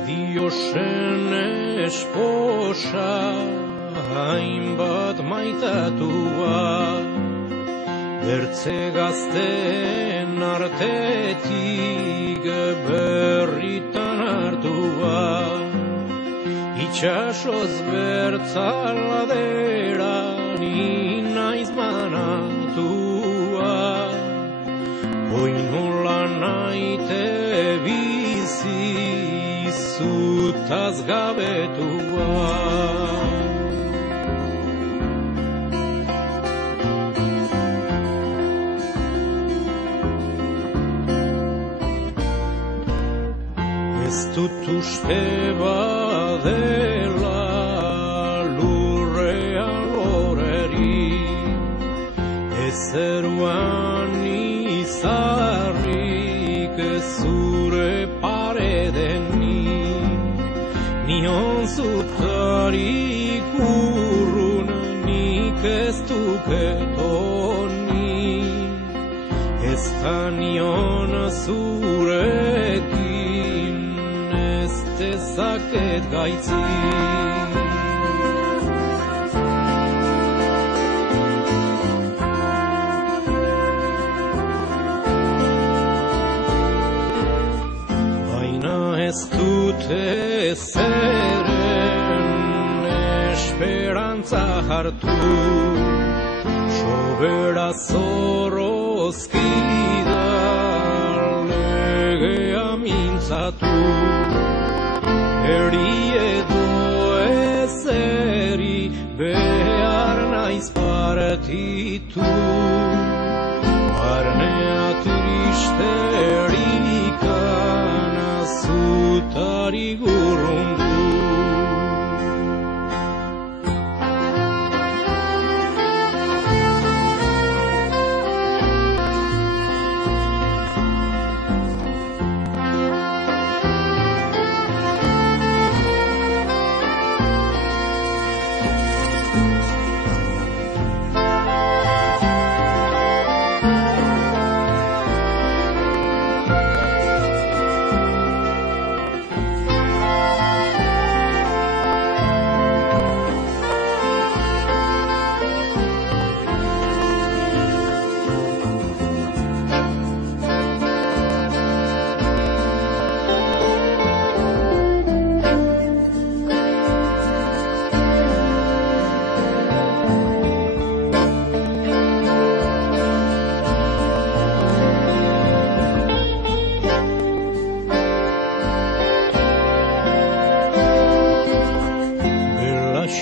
Adiosen esposa hainbat maitatua, bertze gazten artetik berritan hartua, itxasoz bertzaladera ni naiz banatua, oinola naite bizi zutaz gabetua. Ez dut uste badela lurrean lorerik, ezeruan izarrik zure paredenik, nion zutarik urrun nik ez duketonik, ez da nion zurekin ez dezaket gaitzik. Ez dut ezeren esperantza hartu, sobera zorrozkida legea mintzatu, eri edo ezeri behar naiz partitu, barnea tristerikana zutari gurrundu.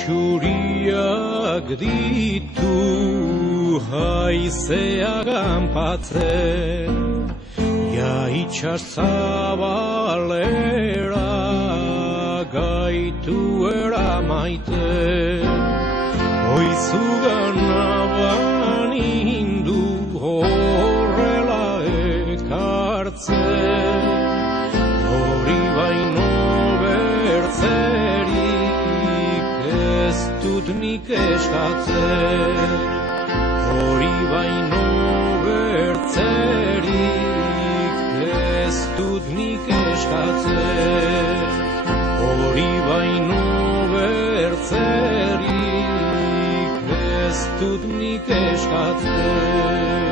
Xuriak ditu haizea ganpatzen, ja itxas zabalera gaitu eramaiten, oizugana banindu horrela ekartzen, hori baino bertzerik ez dut nik eskatzen, hori baino bertzerik ez dut nik eskatzen, hori baino bertzerik ez dut nik eskatzen.